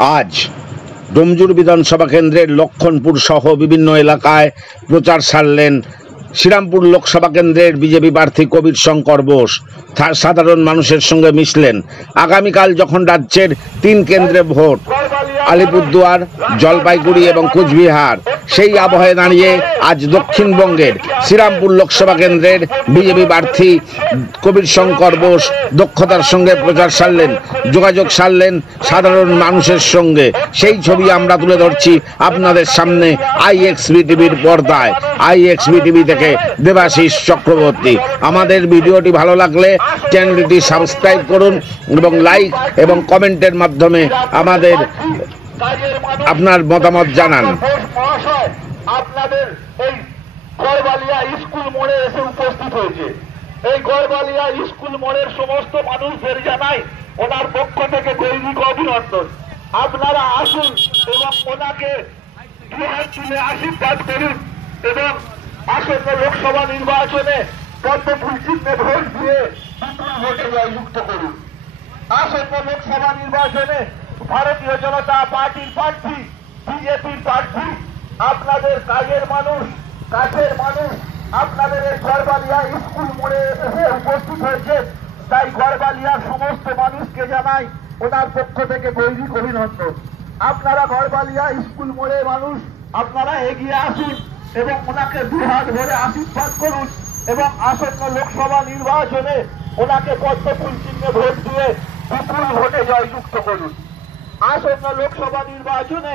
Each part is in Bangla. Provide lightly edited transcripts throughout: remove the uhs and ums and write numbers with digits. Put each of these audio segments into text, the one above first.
আজ ডোমজুর বিধানসভা কেন্দ্রের লক্ষণপুর সহ বিভিন্ন এলাকায় প্রচার সারলেন শ্রীরামপুর লোকসভা কেন্দ্রের বিজেপি প্রার্থী কবির শঙ্কর বোস। সাধারণ মানুষের সঙ্গে মিশলেন। আগামীকাল যখন রাজ্যের 3 কেন্দ্রে ভোট, আলিপুরদুয়ার, জলপাইগুড়ি এবং কোচবিহার, সেই আবহে দাঁড়িয়ে আজ দক্ষিণবঙ্গের শ্রীরামপুর লোকসভা কেন্দ্রের বিজেপি প্রার্থী কবির শঙ্কর বোস দক্ষতার সঙ্গে প্রচার সারলেন, যোগাযোগ সারলেন সাধারণ মানুষের সঙ্গে। সেই ছবি আমরা তুলে ধরছি আপনাদের সামনে IXB টিভির পর্দায়। IXB টিভি থেকে দেবাশিস চক্রবর্তী। আমাদের ভিডিওটি ভালো লাগলে চ্যানেলটি সাবস্ক্রাইব করুন এবং লাইক এবং কমেন্টের মাধ্যমে আমাদের আপনার মতামত জানান। আপনাদের এই গড়বালিয়া স্কুল মোড়ে এসে উপস্থিত হয়েছে। এই গড়বালিয়া স্কুল মোড়ের সমস্ত মানুষদের জানাই ওনার পক্ষ থেকে দৈনিক অভিনন্দন। আপনারা আসুন এবং ওনাকে দুহাত তুলে আশীর্বাদ করুন এবং আসন্ন লোকসভা নির্বাচনে পদ্মফুল চিহ্নে ভোট দিয়ে বিপুল ভোটে জয়যুক্ত করুন। আসন্ন লোকসভা নির্বাচনে ভারতীয় জনতা পার্টির প্রার্থী, বিজেপির প্রার্থী, আপনাদের কাছের মানুষ আপনাদের এই গড়বালিয়া স্কুল মোড়ে এসে উপস্থিত হয়েছে। তাই গড়বালিয়ার সমস্ত মানুষকে জানাই ওনার পক্ষ থেকে দৈনিক অভিনন্দন। আপনারা গড়বালিয়া স্কুল মোড়ে মানুষ, আপনারা এগিয়ে আসুন এবং ওনাকে দুহাত ভরে আশীর্বাদ করুন এবং আসন্ন লোকসভা নির্বাচনে ওনাকে পদ্মফুল চিহ্নে ভোট দিয়ে বিপুল ভোটে জয়যুক্ত করুন। আসন্ন লোকসভা নির্বাচনে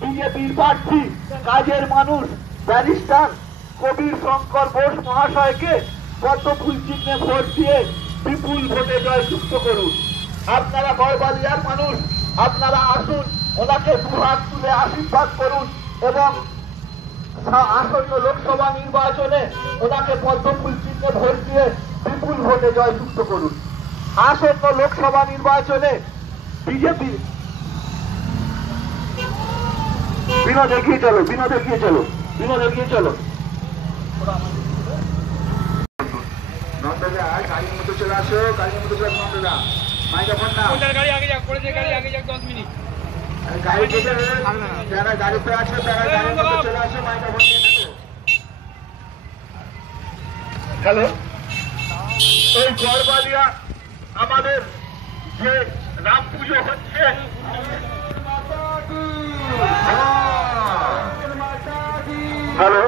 বিজেপির প্রার্থী, কাজের মানুষ, ব্যারিস্টার কবির শঙ্কর বোস মহাশয়কে পদ্মফুল চিহ্নে ভোট দিয়ে বিপুল ভোটে জয়যুক্ত করুন। আপনারা গড়বালিয়ার মানুষ, আপনারা আসুন, ওনাকে দুহাত তুলে আশীর্বাদ করুন এবং আসন্ন লোকসভা নির্বাচনে ওনাকে পদ্মফুল চিহ্নে ভোট দিয়ে বিপুল ভোটে জয়যুক্ত করুন। আসন্ন লোকসভা নির্বাচনে বিজেপি বিনোদ এগিয়ে চলো। গাড়ির মধ্যে চলে আসো, নন্দদা মাইক্রোফোন না, গাড়ি আগে যাক, 10 মিনিট গাড়ি থেকে যারা গাড়িতে আছে তারা গাড়ির মধ্যে চলে আসো, মাইক্রোফোন নিয়ে থাকো। হ্যালো, এই গড়বালিয়া আমাদের যে রাম পুজো হচ্ছে, হ্যালো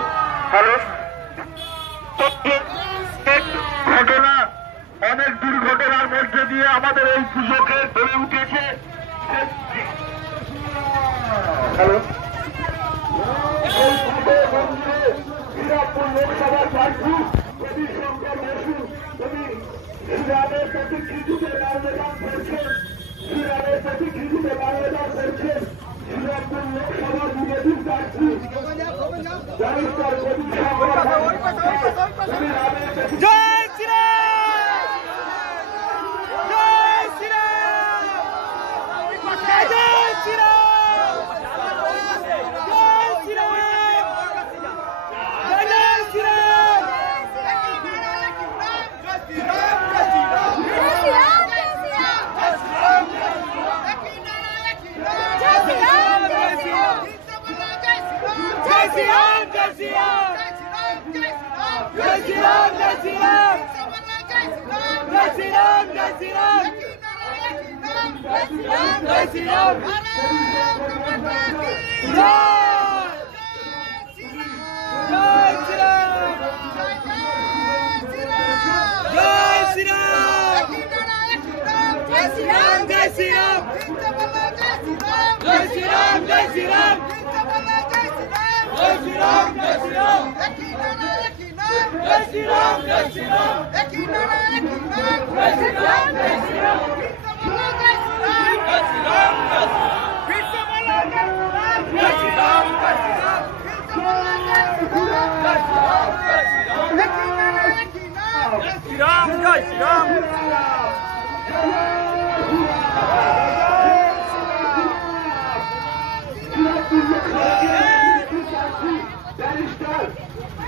ঘটনা, অনেক দুর্ঘটনার মধ্যে দিয়ে আমাদের এই পুজোকে গড়ে উঠেছে। হ্যালো, শ্রীরামপুর লোকসভার প্রার্থী কবির শঙ্কর বসু, তিনি শ্রীরামের প্রতিকৃতিতে মাল্যদান করছেন। শ্রীরামপুর লোকসভার বিজেপির প্রার্থী ব্যারিস্টার কবির শঙ্কর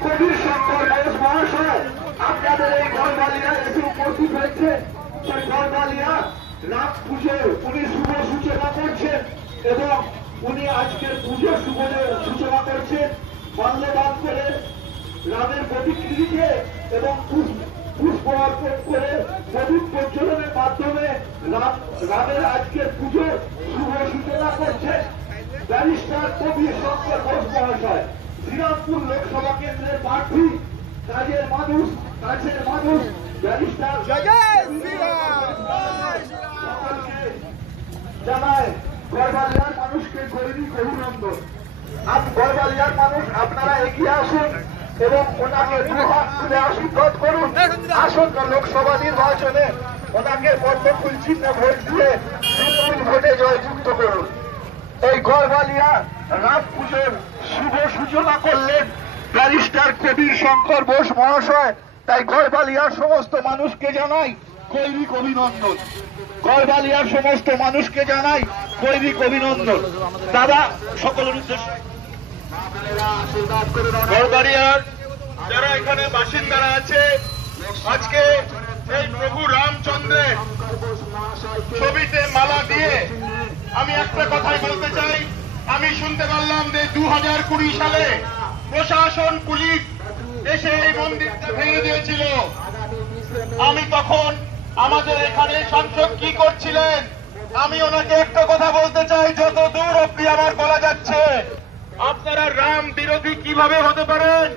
কবির শঙ্কর বোস মহাশয় আপনাদের এই গড়বালিয়া এসে উপস্থিত হয়েছে। সেই গড়বালিয়া রাম পুজো উনি শুভ সূচনা করছেন। এবং উনি আজকের পুজোর সূচনা করছেন মাল্যদান করে, রামের প্রতিকৃতিকে এবং পুষ্প অর্পণ করে প্রদীপ প্রজ্বলনের মাধ্যমে রামের আজকের পুজোর শুভ সূচনা করছেন ব্যারিস্টার কবি শঙ্কর ঘোষ মহাশয়, শ্রীরামপুর লোকসভা কেন্দ্রের প্রার্থী, কাজের মানুষ ব্যারিস্টার সকলকে জানায় গড়বালিয়ার মানুষকে গৈরিক অভিনন্দন। গড়বালিয়ার মানুষ আপনারা এগিয়ে আসুন এবং ওনাকে দুহাত তুলে আশীর্বাদ করুন। আসন্ন লোকসভা নির্বাচনে ওনাকে পদ্মফুল চিহ্নে ভোট দিয়ে বিপুল ভোটে জয়যুক্ত করুন। এই গড়বালিয়া রাম পুজোর শুভ সূচনা করলেন ব্যারিস্টার কবির শঙ্কর ঘোষ মহাশয়। তাই গড়বালিয়ার সমস্ত মানুষকে জানাই গৈরিক অভিনন্দন। গড়বালিয়ার সমস্ত মানুষকে জানাই গৈরিক অভিনন্দন। দাদা সকলের উদ্দেশ্যে গড়বালিয়ার যারা এখানে বাসিন্দারা আছে, আজকে এই প্রভু রামচন্দ্রের ছবিতে মালা দিয়ে আমি একটা কথাই বলতে চাই। আমি শুনতে পারলাম যে 2020 সালে প্রশাসন পুলিশ এসে এই মন্দিরটা ভেঙে দিয়েছিল। আমি তখন আমাদের এখানে সাংসদ কি করছিলেন, আমি ওনাকে একটা কথা বলতে চাই, যত দূর অব্দি আমার বলা যাচ্ছে, আপনারা রাম বিরোধী কিভাবে হতে পারেন?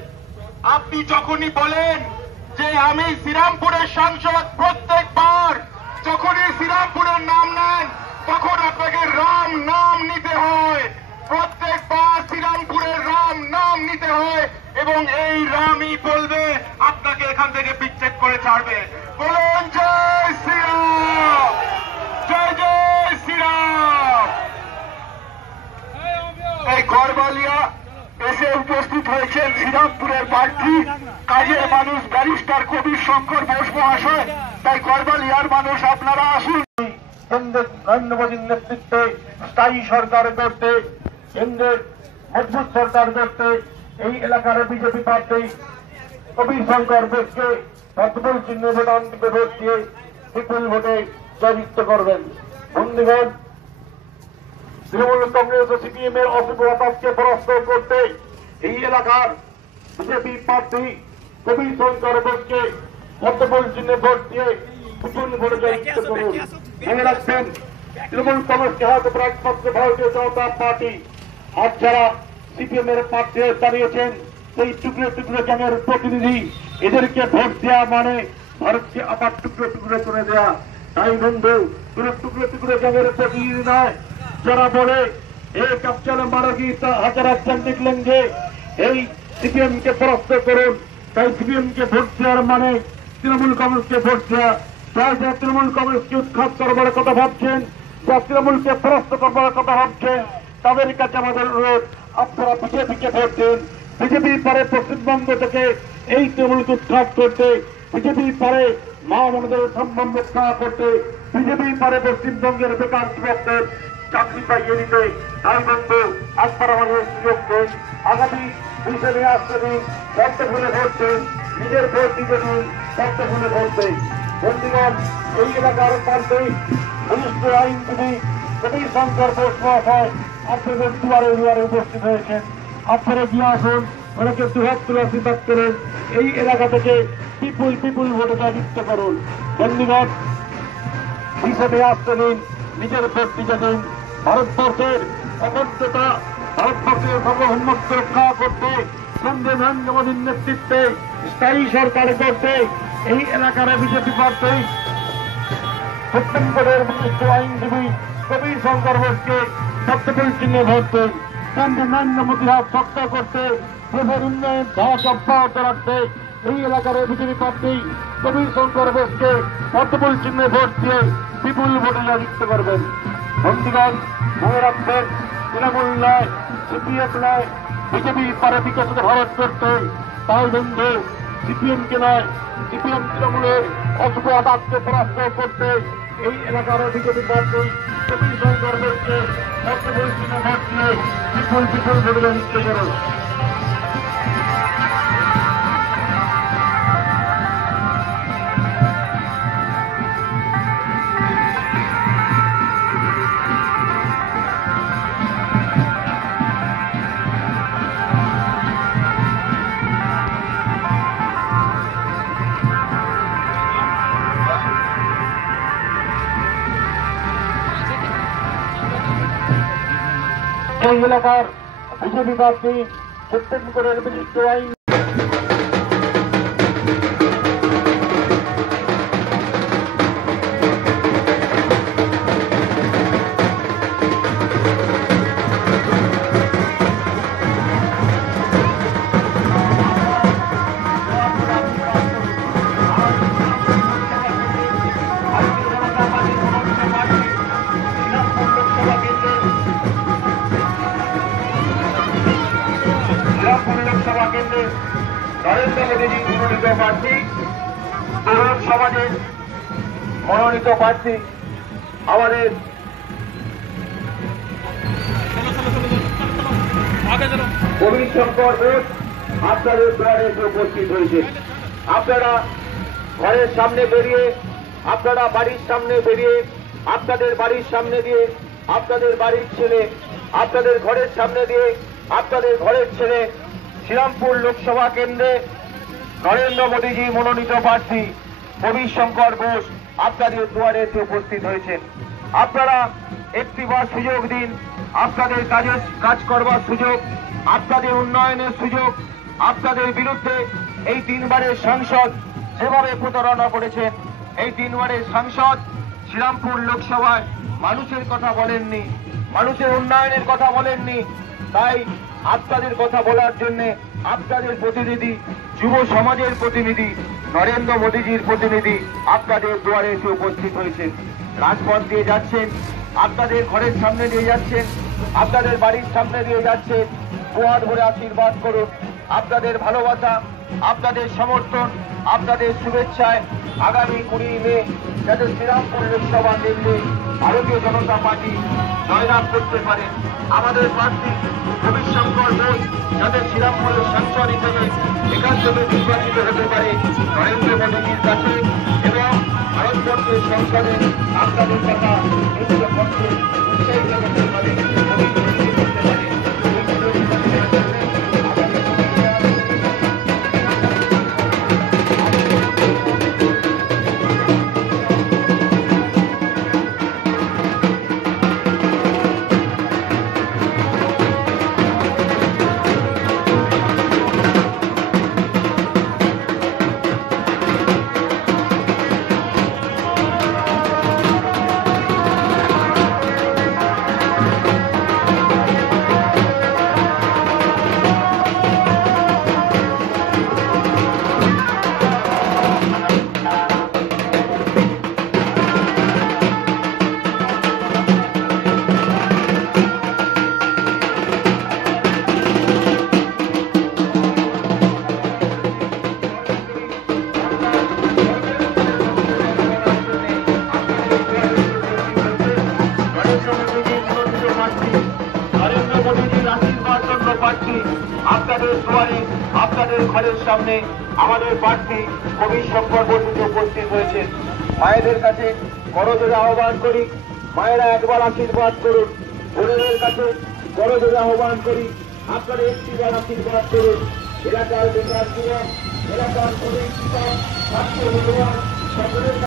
আপনি যখনই বলেন যে আমি শ্রীরামপুরের সাংসদ, প্রত্যেকবার যখনই শ্রীরামপুরের নাম নেন তখন আপনাকে রাম নাম নিতে হয়। প্রত্যেকবার শ্রীরামপুরের রাম নাম নিতে হয় এবং এই রামই বলবে আপনাকে এখান থেকে বিচ্ছেদ করে ছাড়বে। বলুন জয় শ্রীরাম, জয় জয় শ্রীরাম। এই গড়বালিয়া এসে উপস্থিত হয়েছেন শ্রীরামপুরের প্রার্থী, কাজের মানুষ ব্যারিস্টার কবির শঙ্কর ঘোষ মহাশয়। তাই গড়বালিয়ার মানুষ আপনারা আসুন। কেন্দ্রের নরেন্দ্র মোদীর নেতৃত্বে স্থায়ী সরকার করতে, কেন্দ্রের মজবুত সরকার করতে এই এলাকার বিজেপি প্রার্থী কবির শঙ্কর ঘোষকে পদ্মফুল চিহ্নে ভোট দিয়ে বিপুল ভোটে জয়যুক্ত করবেন। বন্ধুগণ, তৃণমূল কংগ্রেস ও সিপিএম এর অপপ্রচারকে পরাস্ত করতে এই এলাকার বিজেপি প্রার্থী কবির শঙ্কর ঘোষকে পদ্মফুল চিহ্নে ভোট দিয়ে বিপুল ভোটে জয়যুক্ত করুন। মনে রাখবেন, তৃণমূল কংগ্রেসকে হয়তো একমাত্র ভারতীয় জনতা পার্টি, আর যারা সিপিএম এর প্রার্থী দাঁড়িয়েছেন সেই টুকরো টুকরো গ্যাংয়ের প্রতিনিধি, এদেরকে ভোট দেওয়া মানে ভারতকে আবার টুকরো টুকরো করে দেওয়া। তাই বন্ধু, কোন টুকরো টুকরো গ্যাংয়ের প্রতিনিধি নয়। যারা বলে एक अफजल मारेगी तो हजार अफजल निकलेंगे, सीपीएम के परास्त करुन। सीपीएम के भोट देওয়ার মানে তৃণমূল কংগ্রেসকে ভোট দেওয়া। যারা তৃণমূল কংগ্রেসকে উৎখাত করবার কথা ভাবছেন, যা তৃণমূলকে পরাস্ত করবার কথা ভাবছেন, তাদের কাছে আমাদের অনুরোধ, আপনারা বিজেপিকে ভোট দিন। বিজেপি পারে পশ্চিমবঙ্গ থেকে এই তৃণমূলকে উৎখাত করতে, বিজেপি পারে মা বোনদের সম্মান রক্ষা করতে, বিজেপি পারে পশ্চিমবঙ্গের বেকার যুবকদের চাকরি পাইয়ে দিতে। তাই বন্ধু, একবার আমাদের সুযোগ দেন। আগামী 20 আসতে দিন, পদ্মফুলে ভোট দিন, নিজের ভোট দিতে দিন, পদ্মফুলে ভোট দিন। বন্ধুগণ, এই এলাকার প্রান্তে ঘনিষ্ঠ আইনজীবী কবির শঙ্কর ঘোষ মহাশয় আপনাদের দুয়ারে দুয়ারে উপস্থিত হয়েছেন। আপনারা গিয়ে আসুন, ওনাকে দুহাত তুলে আশীর্বাদ করেন। এই এলাকা থেকে বিপুল বিপুল ভোটে জয়যুক্ত করুন। বন্ধুগণ, 20 আসতে দিন, নিজের ভোট দিতে দিন। ভারতবর্ষের অখণ্ডতা, ভারতবর্ষের সার্বভৌমত্ব রক্ষা করতে, কেন্দ্রে নরেন্দ্র মোদীর নেতৃত্বে স্থায়ী সরকার করতে এই এলাকার বিজেপি প্রার্থী সুপ্রিম কোর্টের বিশিষ্ট আইনজীবী কবির শঙ্কর ঘোষকে পদ্মফুল চিহ্নে ভোট দেন। কেন্দ্রে নরেন্দ্র মোদীর হাত শক্ত করতে, দেশের উন্নয়ন ধারাকে অব্যাহত রাখতে এই এলাকার বিজেপি প্রার্থী কবির শঙ্কর ঘোষকে পদ্মফুল চিহ্নে ভোট দিয়ে বিপুল ভোটে জয়যুক্ত করবেন। বন্ধুগণ, মনে রাখবেন, তৃণমূল নয়, সিপিএম নয়, বিজেপি পারে বিকশিত ভারত করতে। তাই বন্ধু, সিপিএমকে নয়, সিপিএম তৃণমূলের অশুভ আঘাতকে পরাস্ত করতে এই এলাকার বিজেপি প্রার্থী কবির শঙ্কর ঘোষকে পদ্মফুল চিহ্নে ভোট দিয়ে বিপুল বিপুল ভোটে জয়যুক্ত করুন। ওই এলাকার বিজেপি প্রার্থী সুপ্রিম কোর্টের বিরুদ্ধে আইন লোকসভা কেন্দ্রে নরেন্দ্র মোদীজি মনোনীত প্রার্থী, তরুণ সমাজের মনোনীত প্রার্থী আমাদের কবির শঙ্কর ঘোষ আপনাদের দ্বারে এসে উপস্থিত হয়েছে। আপনারা ঘরের সামনে বেরিয়ে, আপনারা বাড়ির সামনে বেরিয়ে, আপনাদের বাড়ির সামনে দিয়ে আপনাদের বাড়ির ছেলে, আপনাদের ঘরের সামনে দিয়ে আপনাদের ঘরের ছেলে শ্রীরামপুর লোকসভা কেন্দ্রে নরেন্দ্র মোদীজি মনোনীত প্রার্থী কবির শঙ্কর ঘোষ আপনাদের দুয়ারে এসে উপস্থিত হয়েছেন। আপনারা একটিবার সুযোগ দিন, আপনাদের কাজ করবার সুযোগ, আপনাদের উন্নয়নের সুযোগ। আপনাদের বিরুদ্ধে এই 3 বারের সাংসদ যেভাবে প্রতারণা করেছেন, এই 3 বারের সাংসদ শ্রীরামপুর লোকসভায় মানুষের কথা বলেননি, মানুষের উন্নয়নের কথা বলেননি। তাই আপনাদের কথা বলার জন্য আপনাদের প্রতিনিধি, যুব সমাজের প্রতিনিধি, নরেন্দ্র মোদীজির প্রতিনিধি আপনাদের দুয়ারে এসে উপস্থিত হয়েছেন। রাজপথ দিয়ে যাচ্ছেন, আপনাদের ঘরের সামনে দিয়ে যাচ্ছেন, আপনাদের বাড়ির সামনে দিয়ে যাচ্ছেন। দুয়ার ভরে আশীর্বাদ করুন। আপনাদের ভালোবাসা, আপনাদের সমর্থন, আপনাদের শুভেচ্ছায় আগামী 20 মে যাতে শ্রীরামপুর লোকসভা কেন্দ্রে ভারতীয় জনতা পার্টি জয়লাভ করতে পারে, আমাদের প্রার্থী কবির শঙ্কর ঘোষ যাতে শ্রীরামপুরের সাংসদ হিসেবে এখান থেকে নির্বাচিত হতে পারে নরেন্দ্র মোদীজির কাছে এবং ভারতবর্ষের সংসদে আপনাদের কথা উৎসাহিত করতে পারে। আপনাদের দুয়ারে, আপনাদের ঘরের সামনে আমাদের প্রার্থী কবির শঙ্কর ঘোষ উপস্থিত হয়েছেন। মায়েদের কাছে করজোড়ে আহ্বান করি, মায়েরা একবার আশীর্বাদ করুন। বোনেদের কাছে করজোড়ে আহ্বান করি, আপনারা একটিবার আশীর্বাদ করুন। এলাকার বেকার যুবক, এলাকার শ্রমিক, ছাত্র, সকলের